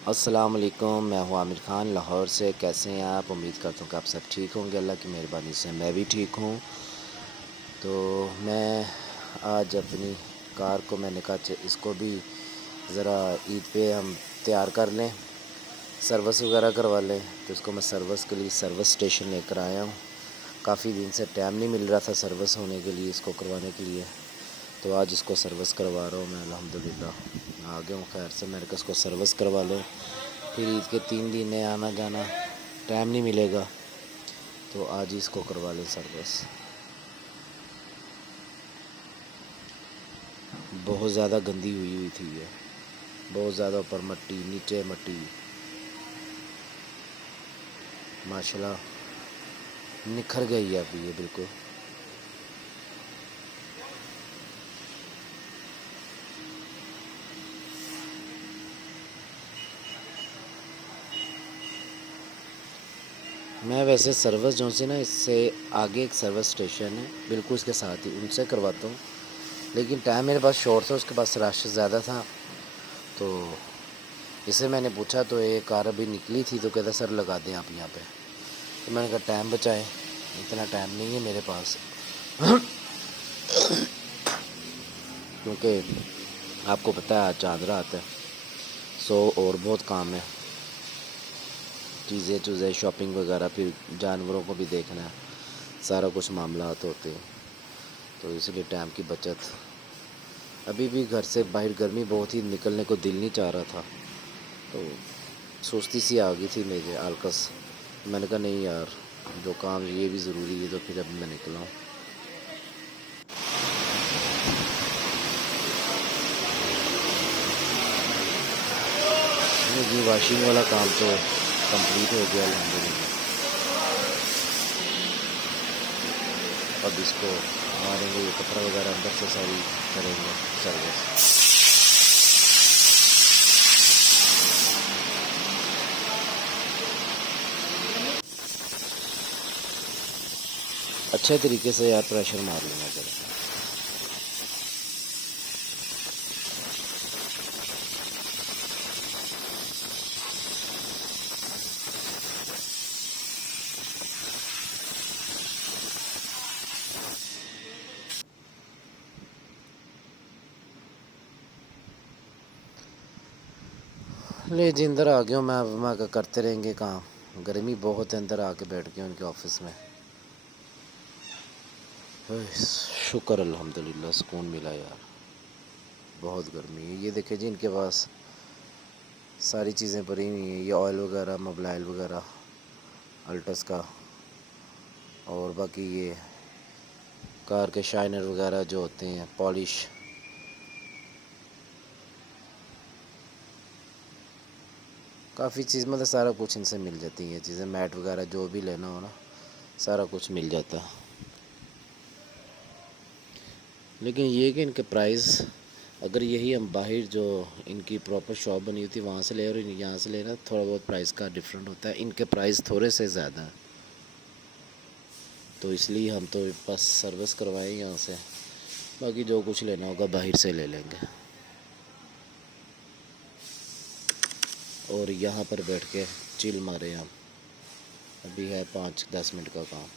अस्सलाम वालेकुम, मैं हूँ आमिर ख़ान लाहौर से। कैसे हैं आप? उम्मीद करता हूँ कि आप सब ठीक होंगे। अल्लाह की मेहरबानी से मैं भी ठीक हूँ। तो मैं आज अपनी कार को मैंने कहा इसको भी ज़रा ईद पे हम तैयार कर लें, सर्विस वगैरह करवा लें। तो इसको मैं सर्विस के लिए सर्विस स्टेशन लेकर आया हूँ। काफ़ी दिन से टाइम नहीं मिल रहा था सर्विस होने के लिए, इसको करवाने के लिए। तो आज इसको सर्विस करवा रहा हूँ मैं। अल्हम्दुलिल्लाह आ गया हूँ खैर से। मैंने कहा इसको सर्विस करवा लो, फिर ईद के 3 दिन है, आना जाना टाइम नहीं मिलेगा, तो आज ही इसको करवा लें सर्विस। बहुत ज़्यादा गंदी हुई हुई थी ये, बहुत ज़्यादा ऊपर मट्टी नीचे मट्टी, माशाल्लाह निखर गई है अभी ये बिल्कुल। मैं वैसे सर्विस जो से ना, इससे आगे एक सर्विस स्टेशन है बिल्कुल इसके साथ ही, उनसे करवाता हूँ। लेकिन टाइम मेरे पास शॉर्ट था, उसके पास रश ज़्यादा था, तो इसे मैंने पूछा तो एक कार अभी निकली थी, तो कहता सर लगा दें आप यहाँ पे। तो मैंने कहा टाइम बचाएं, इतना टाइम नहीं है मेरे पास क्योंकि आपको पता है आज चांद रात है, सो और बहुत काम है, चीज़ें शॉपिंग वगैरह, फिर जानवरों को भी देखना है, सारा कुछ मामलात होते हैं। तो इसलिए टाइम की बचत। अभी भी घर से बाहर गर्मी बहुत ही, निकलने को दिल नहीं चाह रहा था, तो सुस्ती सी आ गई थी मेरे, आलकस। मैंने कहा नहीं यार, जो काम ये भी ज़रूरी है, तो फिर अब मैं निकला हूँ। जी वाशिंग वाला काम तो कंप्लीट हो गया अल्हम्दुलिल्लाह। अब इसको मारेंगे, ये कपड़ा वगैरह अंदर से सारी करेंगे सर्विस। अच्छे तरीके से यार प्रेशर मार लेना ज़रा। ले जी अंदर आ गया हूँ मैं करते रहेंगे काम, गर्मी बहुत है, अंदर आके बैठ गया उनके ऑफिस में। शुक्र अल्हम्दुलिल्लाह, सुकून मिला यार। बहुत गर्मी है। ये देखे जी, इनके पास सारी चीज़ें भरी हुई हैं, ये ऑयल वगैरह, मोबिलाइल वगैरह अल्टस का, और बाकी ये कार के शाइनर वगैरह जो होते हैं, पॉलिश, काफ़ी चीज़, मतलब सारा कुछ इनसे मिल जाती है चीज़ें, मैट वगैरह जो भी लेना हो ना, सारा कुछ मिल जाता है। लेकिन ये कि इनके प्राइस, अगर यही हम बाहर जो इनकी प्रॉपर शॉप बनी होती वहाँ से ले और यहाँ से लेना, थोड़ा बहुत प्राइस का डिफरेंट होता है। इनके प्राइस थोड़े से ज़्यादा हैं, तो इसलिए हम तो बस सर्विस करवाएं यहाँ से, बाकी जो कुछ लेना होगा बाहर से ले लेंगे। और यहाँ पर बैठ के चिल मारे हम, अभी है 5-10 मिनट का काम।